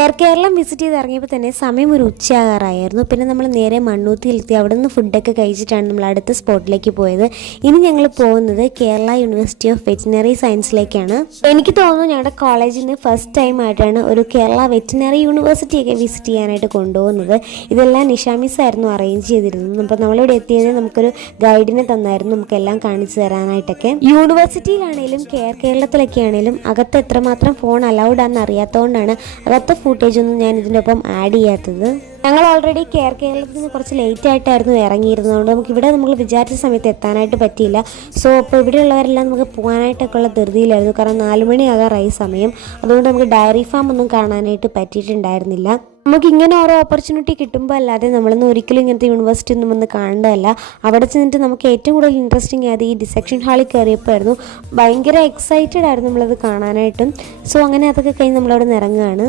Care Keralam visit ചെയ്ത് ഇറങ്ങിയപ്പോൾ തന്നെ സമയം ഒരു ഉച്ചയാകാറായിരുന്നു. പിന്നെ നമ്മൾ നേരെ മണ്ണൂത്തിയിലെത്തി. അവിടെ നിന്ന് ഫുഡൊക്കെ കഴിച്ചിട്ടാണ് നമ്മൾ അടുത്ത സ്പോട്ടിലേക്ക് പോയത്. ഇനി ഞങ്ങൾ പോകുന്നത് കേരള യൂണിവേഴ്സിറ്റി ഓഫ് വെറ്റിനറി സയൻസിലേക്കാണ്. എനിക്ക് തോന്നുന്നു ഞങ്ങളുടെ കോളേജിൽ നിന്ന് ഫസ്റ്റ് ടൈം ആയിട്ടാണ് ഒരു കേരള വെറ്റിനറി യൂണിവേഴ്സിറ്റിയൊക്കെ വിസിറ്റ് ചെയ്യാനായിട്ട് കൊണ്ടുപോകുന്നത്. ഇതെല്ലാം നിഷാമിസ് ആയിരുന്നു അറേഞ്ച് ചെയ്തിരുന്നത്. അപ്പോൾ നമ്മളിവിടെ എത്തിയത് നമുക്കൊരു ഗൈഡിനെ തന്നായിരുന്നു നമുക്കെല്ലാം കാണിച്ചു തരാനായിട്ടൊക്കെ. യൂണിവേഴ്സിറ്റിയിലാണെങ്കിലും കെയർ കേരളത്തിലൊക്കെ ആണെങ്കിലും അകത്ത് എത്രമാത്രം ഫോൺ അലൗഡ് ആണെന്ന് അറിയാത്തതുകൊണ്ടാണ് അകത്തെ ഫുട്ടേജ് ഒന്നും ഞാൻ ഇതിൻ്റെ ഒപ്പം ആഡ് ചെയ്യാത്തത്. ഞങ്ങൾ ഓൾറെഡി കെയർ കേരളത്തിൽ നിന്ന് കുറച്ച് ലേറ്റ് ആയിട്ടായിരുന്നു ഇറങ്ങിയിരുന്നതുകൊണ്ട് നമുക്കിവിടെ നമ്മൾ വിചാരിച്ച സമയത്ത് എത്താനായിട്ട് പറ്റിയില്ല. സോ അപ്പോൾ ഇവിടെയുള്ളവരെല്ലാം നമുക്ക് പോകാനായിട്ടൊക്കെ ഉള്ള ധൃതിയിലായിരുന്നു. കാരണം 4 മണിയാകാറായി സമയം. അതുകൊണ്ട് നമുക്ക് ഡയറി ഫാം ഒന്നും കാണാനായിട്ട് പറ്റിയിട്ടുണ്ടായിരുന്നില്ല. നമുക്ക് ഇങ്ങനെ ഓരോ ഓപ്പർച്യൂണിറ്റി കിട്ടുമ്പോൾ അല്ലാതെ നമ്മളൊന്നും ഒരിക്കലും ഇങ്ങനത്തെ യൂണിവേഴ്സിറ്റി ഒന്നും വന്ന് കാണേണ്ടതല്ല. അവിടെ ചെന്നിട്ട് നമുക്ക് ഏറ്റവും കൂടുതൽ ഇൻട്രസ്റ്റിംഗ് ആയത് ഈ ഡിസെക്ഷൻ ഹാളിൽ കയറിയപ്പോഴായിരുന്നു. ഭയങ്കര എക്സൈറ്റഡ് ആയിരുന്നു നമ്മളത് കാണാനായിട്ടും. സോ അങ്ങനെ അതൊക്കെ കഴിഞ്ഞ് നമ്മളവിടെ നിന്ന് ഇറങ്ങുകയാണ്.